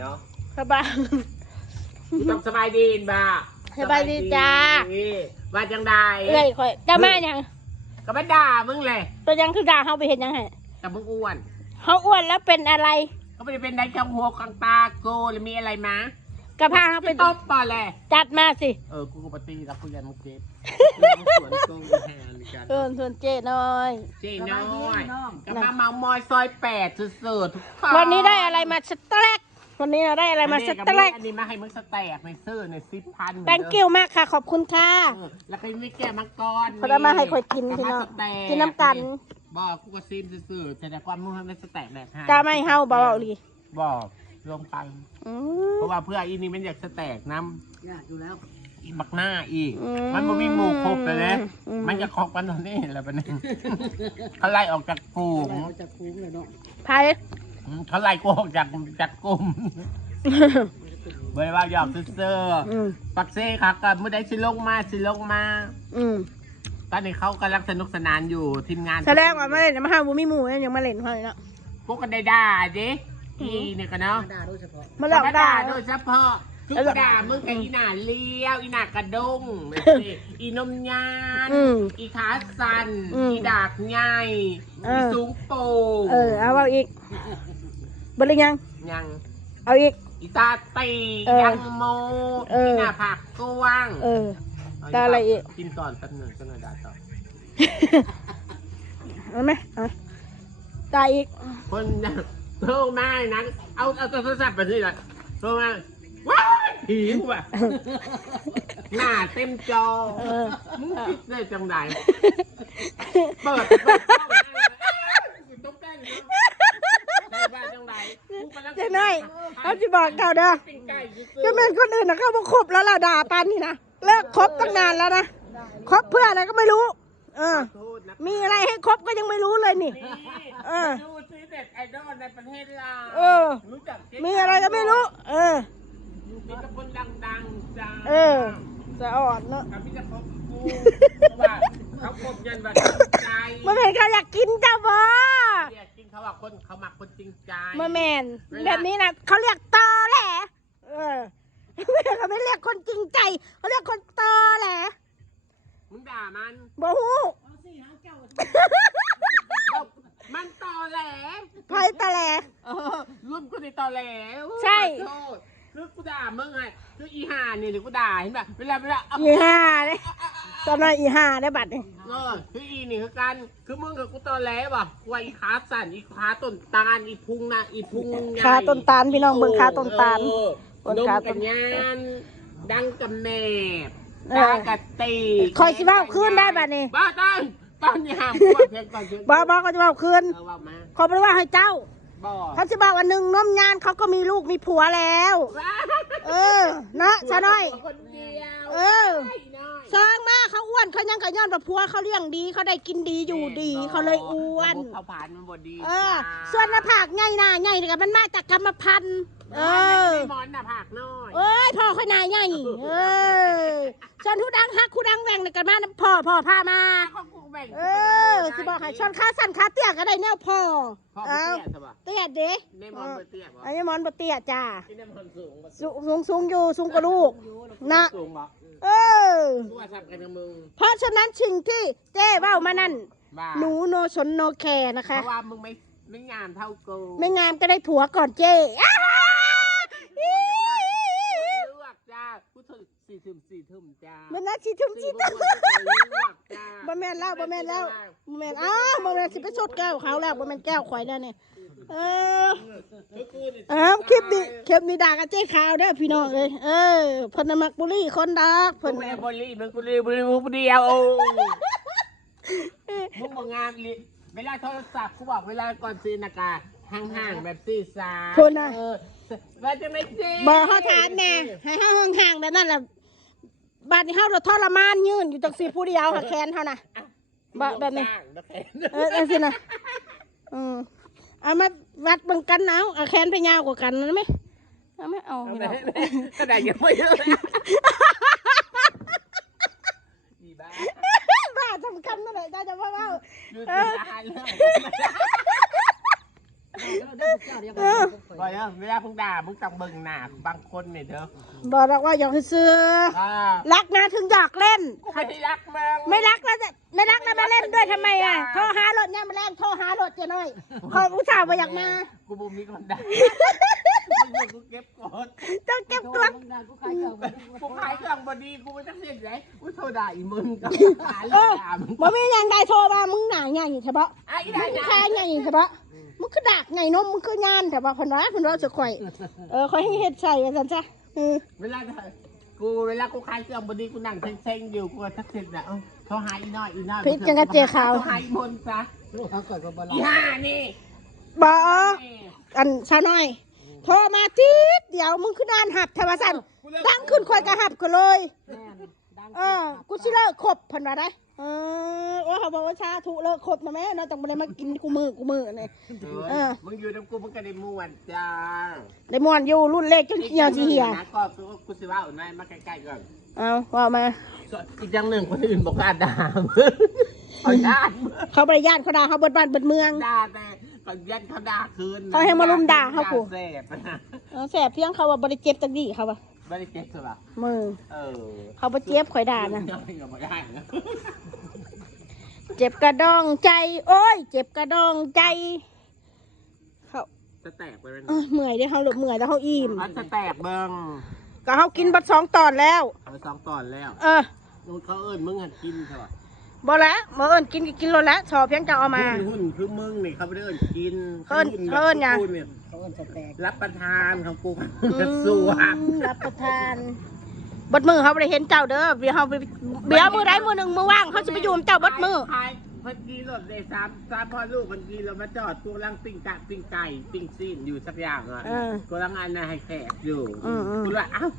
เนาะสบายต้องสบายดีบ่าสบายดีจ้าว่าจังใดเลยค่อยจะมายังก็ไม่ด่ามึงเลยตัวยังคือด่าเขาไปเห็นยังไงแต่มึงอ้วนเขาอ้วนแล้วเป็นอะไรก็ไม่ได้เป็นได้ช่องหัวกลางตาโกหรือมีอะไรมากระพาเขาเป็นตบป่ะแหละจัดมาสิกูปฏิรับกูยันมึงเก็บสวนกูแทนกันส่วนเจ๊น้อยกับมาเมามอยซอย8สุดๆทุกคนวันนี้ได้อะไรมาสแต็กวันนี้เราได้อะไรมาสแต็กอันนี้มาให้มึงสแต็กในซื้อใน10,000 thank you มากค่ะขอบคุณค่ะแล้วก็ไม่แก้มังกรเขาได้มาให้คอยกินพี่น้องกินน้ำกันบอกกูก็ซิมซื่อแต่ความมึงทำในสแต็กแบบจะไม่เฮาเบาๆเลยบอกรวมไปเพราะว่าเพื่ออีนี่มันอยากสแต็กน้ำอยากอยู่แล้วอีบักหน้าอีกมันบ่มีหมูครบเลยนะมันจะครบกันตรงนี้แหละประเด็นเขาไล่ออกจากฝูงเลยเนาะไผ่เขาไล่กูออกจากกลุ่มเบยว่าหยอกซื่อปักเซ่ค่ะกับมื่อใดสิลงมาตอนนี้เขากำลังสนุกสนานอยู่ทีมงานแสดงว่าไม่เล่นมาหาบุมีหมูยังมาเล่นเขาเลยเนาะพวกกันได้ด่าดิอีเนี่ยกันเนาะมาหลอกด่าโดยเฉพาะคือด่ามึงกับอีหน่าเลี้ยวอีหน่ากระดงอีนมยานอีขาสันอีดากใหญ่อีสูงโป่งเอาอีกบริยังเอาอีกอีตาตียังโมอีหน้าผักกว้างตาอะไรอีกกินก่อนแป๊บหนึ่งก็หน่อยด่าต่อเอาไหมตาอีกคนโทรมานะเอาโทรศัพท์ไปสิล่ะโทรมาว้ายหิวว่ะหน้าเต็มจอมึงคิดได้จังใดเปิดต้องแป้งได้บ้านจังใดเจ๊น้อยเขาจะบอกเก่าเด้อจะเป็นคนอื่นนะเขาบอกครบแล้วเราด่าปานนี่นะเลิกคบตั้งนานแล้วนะคบเพื่ออะไรก็ไม่รู้มีอะไรให้คบก็ยังไม่รู้เลยนี่ดูซีเด็ดไอดอลในประเทศลาวรู้จักมีอะไรก็ไม่รู้มีกระปุกดังๆจ้าจะอ่อนเนาะพี่จะคบกูว่าเขาคบยันว่าใจมาแม่เขาอยากกินจ้าบ่อยากกินเขาว่าคนเขาหมักคนจริงใจมาแม่แบบนี้นะเขาเรียกตอแหละเขาไม่เรียกคนจริงใจเขาเรียกคนตอแหละมึงด่ามันบ่ฮู้มันตอแหลไผ่ตอแหลรุ่นกูในตอแหลใช่คือกูด่ามึงไงคืออีห่านี่หรือกูด่าเห็นป่ะเวลาอีห่าเลยตอนนั้นอีห่าได้บัตรนี่คืออีนี่คือกันคือมึงกับกูตอแหลป่ะว่าอีขาสั่นอีขาต้นตาลอีพุงนะอีพุงขาต้นตาลพี่น้องเบิ่งขาต้นตาลนมกับยานดังกับแม่ตากระตีคอยสิบ้าคืนได้บัตรนี่บ้าตั้งตอนนี้ห้ามพูดเพียงก่อนบ้าก็จะบ้าคืนเขาไม่ได้ว่าให้เจ้าเขาจะบอกว่าหนึ่งน้มยานเขาก็มีลูกมีผัวแล้วนะชาน้อยสร้างมาเขาอ้วนเขายังกระย้อนแบบผัวเขาเลี้ยงดีเขาได้กินดีอยู่ดีเขาเลยอ้วนเขาผ่านมันบดดีส่วนหน้าผากใหญ่หน้าใหญ่เนี่ยมันมาจากกรรมพันธุ์มอนหน้าผากน้อยพ่อเขาหน้าใหญ่ส่วนทุดังฮักคู่ดังแหว่งเนี่ยกันมาพ่อพามาจะบอกให้ชนขาสั้นขาเตี้ยก็ได้แนวพ่อเตี้ยเด้ไอ้มอนบ่เตี้ยจ้าสูงอยู่สูงกว่าลูกนะเพราะฉะนั้นสิ่งที่เจ้ว่ามานั่นหนูโนชนโนแคร์นะคะเพราะว่ามึงไม่งามเท่ากูไม่งามก็ได้ผัวก่อนเจ้4 ทุ่มจ้ามันน่า4 ทุ่มบ่แม่นแล้วบ่แม่นบ่แม่นสิไปสดแก้วเขาแล้วบ่แม่นแก้วข่อยแล้วเนี่ยคลิปนี้ด่ากับเจ๊ขาวเด้อพี่น้องเลยเพิ่นมักบุรีคนดักเพิ่นบุรีมึงบุรีผู้เดียวมึงบ่งามลิเวลาโทรศัพท์กูบอกเวลาก่อนซื้อนาฬิกาห่างๆแบบ43พุ่นน่ะว่าจะไม่จริงบ่เฮาถามแน่ให้เฮาห่างๆแบบนั้นล่ะบัดนี้เฮาทรมานยืนอยู่จังซี่ผู้เดียวหาแขนเฮาน่ะแบบนี้จังซี่น่ะเอามาวัดเบิ่งกันเอาแขนไปยาวกว่ากันนะมั้ยเอามั้ยเอาก็ได้ยังไม่เยอะบ้าสำคัญนั่นแหละได้จะว่าบ่ เด้อเวลามึงด่ามึงต้องเบิ่งหน้าบางคนเนี่ยเด้อ บอกเราว่าอยากซื้อรักนะถึงอยากเล่น กูไม่ได้รักมึง ไม่รักแล้วมาเล่นด้วยทำไมอ่ะโทรหารถเนี่ยมาแรงโทรหารถเจ๊น้อยคอยอุตส่าห์มาอยากมา กูบ่มีคนด่ามึงกูเก็บกด ต้องเก็บตัว กูขายเครื่องบดีกูไม่ต้องเสียใจกูโทรด่าอีมึงก็หา เอ เรื่อง อ ด่ามึง บ่มีอย่างใดโทรมามึงหนาใหญ่เฉพาะ ไอ้ได้ มึง นะ คายใหญ่เฉพาะมึงคือดักไงนมมึงคืองานแต่ว่าคนร้ายจะข่อยคอยให้เฮ็ดใส่กันจ้ะ เวลากูขายเครื่องบดีกูนั่งเซ็งๆอยู่กูก็ทักษิณนะเขาหาอีน้อย พิษจังกะเจขาว เขาหาอีมนซะอีห่านี่ บอกอันชาน้อยโทรมาทีเดี๋ยวมึงคือนานหับเทวสันดังขึ้นคอยกระหับก็เลยกูสิเลิกคบพันว่าได้ว่าเขาบอกว่าชาถูเลิกคบนะแม่เราต้องไปมากินกูมือเนี่ย มึงอยู่น้ำกูมึงก็ได้ม่วนจ้า ได้มวนอยู่รุ่นเล็กจนเขียวสิเหีย ก็กูสิว่าอุ่นไว้มาใกล้ๆก่อน เอาว่ามา อีกอย่างหนึ่งคนอื่นบอกว่าด่าเอาญาติ เขาบริญาตเขาด่าเขาเบิดบ้านเบิดเมือง ด่าแต่ก่อนยันเขาด่าคืน เขาให้มารุมด่าเขากู แสบ แสบเพียงเขาว่าบริเจ็บจังดีเขาว่า ไม่ได้เจ็บใช่ปะ มือ เออ เขาบริเจ็บข่อยด่านะ ยังไม่ได้นะ เจ็บกระดองใจ โอ้ย เจ็บกระดองใจ เขา จะแตกไปเป็น เมื่อยได้เขาหลบเมื่อยแล้วเขาอิ่ม มันจะแตกเบิ้ง ก็เขากินบัด2 ตอนแล้ว เอาไป2 ตอนแล้ว นู่น เขาเอิญมึงหัดกินใช่ปะ บ่แล้วมื่อเอิญกินก็กินรถแล้วชอเพียงจะเอามา หุ้นคือมึงนี่เขาไม่ได้เอิญกิน เอิ้นไง รับประทานของกูกระสวง รับประทานบดมือเขาไม่ได้เห็นเจ้าเด้อเบียร์เขาไปเบียร์มือใดมือหนึ่งมือว่างเขาจะไปอยู่กับเจ้าบดมือ ใครเมื่อกี้รถเลย3พ่อลูกเมื่อกี้เรามาจอดกูกำลังปิ้งไก่ปิ้งซีนอยู่สักอย่างอ่ะกูกำลังอันน่ะให้แขกอยู่กูว่าอ้าว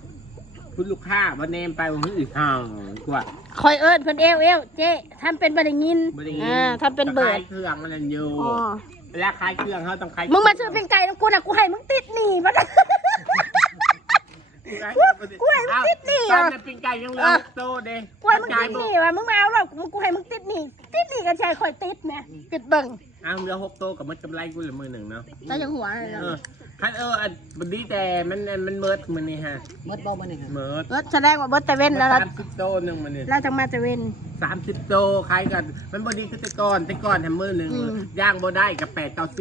คุณลูกค้ามาเนมไปผมอีกห่างกูว่า คอยเอิญเพิ่นเอวเจ๊ทำเป็นบริงินทำเป็นเบิด ขายเครื่องมันนั่นอยู่แล้วขายเครื่องเขาต้องขาย มึงมาซื้อเป็นไก่ของกูนะกูให้มึงติดหนีมากูให้มึงติดหนี ตอ อ่ะ นนั้นปิ้งไก่ยังเหลือโตเด้ กูให้มึงติดหนีว่ะมึงมาเอาหรอกกูให้มึงติดหนีกันใช่คอยติดแม่ติดเบิ่ง อ้าวเหลือ6 โตกับมันกำไรกูเหลือ1,000เนาะ ตายังหัวเลยนะ คันมันดีแต่มันเมิดมันนี่ฮะ เมื่อบ่มันนี่ค่ะ เมิด แสดงว่าเบิร์ตเตเว่นแล้ว 30 โตนึงมันนี่ เราจะมาเตเว่น 30 โตขายกันมันบดีคือแต่ก่อนทำมือหนึ่งย่างบ่ได้กับ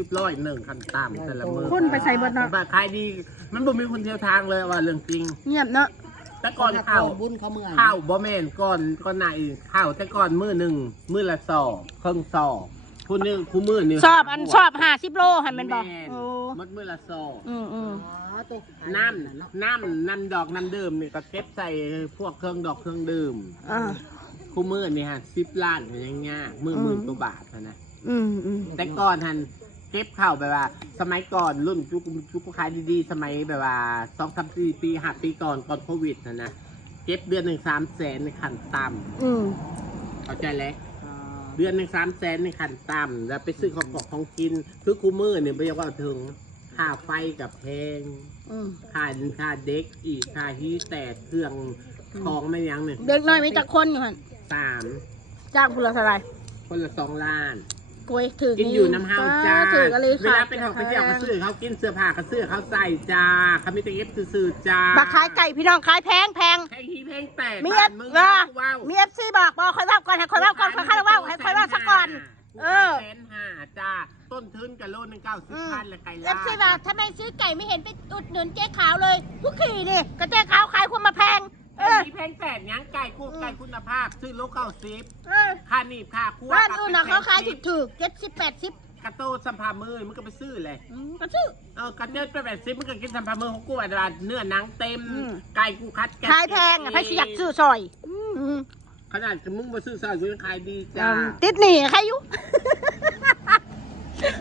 8-10-100คันตามแต่ละมือ คุณไปใส่เบิร์ตเนาะ ขายดีมันบ่มีคนเที่ยวทางเลยว่าเรื่องจริง เงียบเนาะ แต่ก่อนข้าว บุญเขาเมื่อ ข้าวบ่แม่นก่อนไหนข้าวแต่ก่อนมือหนึ่งมือละซอกครึ่งซอกผู้นึงผู้มือนี่ ชอบ50 โลหันเป็นบอก แม่น โอ้ มัดมือละซอก อืม ตัว น้ำดอกน้ำดื่มนี่ก็เก็บใส่พวกเครื่องดอกเครื่องดื่มคู่มือนี่ฮะ10 ล้านอย่างเงี้ยมือ10,000 กว่าบาทนะ แต่ก่อนทันเก็บข้าวแบบว่า สมัยก่อนรุ่นจุกขายดีๆสมัยแบบว่า2-3 ปี5 ปีก่อนโควิดนะเก็บเดือนหนึ่ง300,000ในขั้นต่ำเข้าใจแล้วเดือนหนึ่ง300,000ในขั้นต่ำแล้วไปซื้อของกินคือคู่มือเนี่ยไม่ใช่ว่าถึงค่าไฟกับแพงค่าเด็กอีกค่าฮีแตกเครื่องของไม่ยั้งเนี่ย เด็กน้อยมีจักคนอยู่หัน 3 จ้างผู้ละเท่าไหร่ คนละ2 ล้าน กวยถือ กินอยู่น้ำเฮาจ้า ถืออะไร เว ค่ะ ลาไปทองไปเที่ยวเขาซื้อเขากินเสื้อผ้าเขาซื้อเขาใส่จ้าเขาไม่ต้องเอฟซื้อจ้า บักขายไก่พี่น้องขายแพง แพงฮีแพงแต่ มี บ้า เอน ฟ มึง ว่า ว้าว มีFC บอกคอยว่าก่อนให้คอยว่าก่อนคอยว่าให้คอยว่าซะก่อน150,000จ้าต้นทุนกับโลนึง90,000เลยไก่ เอ ล่า ฟซีว่าทำไมซื้อไก่ไม่เห็นไปอุดหนุนเจ๊ขาวเลยผู้ขี่นี่ก็เจ๊ขาวขายคนมาแพง ฮีแพงแต่ยังไก่คุณภาพซื้อโล90 เออ ค่าหนีบค่าคั่ว บ้านอื่นน่ะเขาขายถูก70-80 กระโตสัมภามือมันก็ไปซื้อเลย ก็ซื้อก ระเจิดไป80มันก็กินสัมภามือของกูอ่ะเนื้อหนังเต็มไก่กูคัด ขายแพงอ่ะใครสิอยากซื้อซอย ขนาดมึงมาซื้อซอยกูยังขายดีจ้า ติดหนีใครอยู่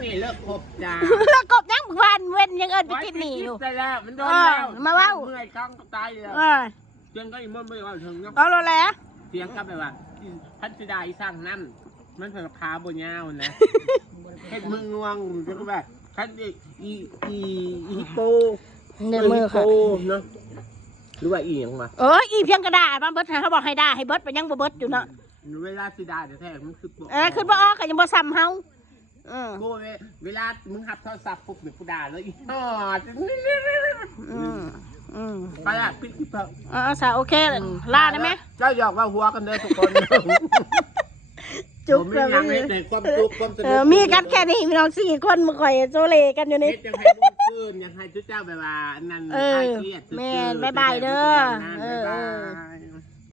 นี่เลิกครบจ้า แล้วกบยังวันเว้นยังเอินไปติดหนีอยู่ ได้แล้วมันโดนแล้ว มาว่า เมื่อยครั้งตายแล้วเสียงก็อีมันไม่ว่าถึงเนาะ เอาแล้วแหละ เสียงก็แบบว่าพันธิดาอีสร้างน้ำมันเผื่อขาบนยาวนะเฮ็ดมึงงวงแล้วก็แบบคันอีโป ในมือค่ะ เนาะหรือว่าอีหยังมา อีเพียงกระดาษบ้านเบิร์ดเขาบอกให้ด่าให้เบิร์ดไปยังบ่เบิร์ดอยู่เนาะ เวลาสิดาแท้ๆมันคือ ขึ้นบ่ออกก็ยังบ่ซ้ำเฮา กูเวลามึงหับโทรศัพท์ปุ๊บเนี่ยกูด่าเลยอ๋อไปอ่ะปิดคลิปเถอะสาโอเคล่าได้ไหมเจ้าหยอกว่าหัวกันเลยทุกคน จุกเลยความจุกความสนุกมีกันแค่นี้พี่น้อง4 คนมาคอยโซเลกันอยู่นี่ยังให้มุ่งขึ้นยังให้เจ้าแบบว่านั่นคลายเครียดแม่บ๊ายบายเด้อ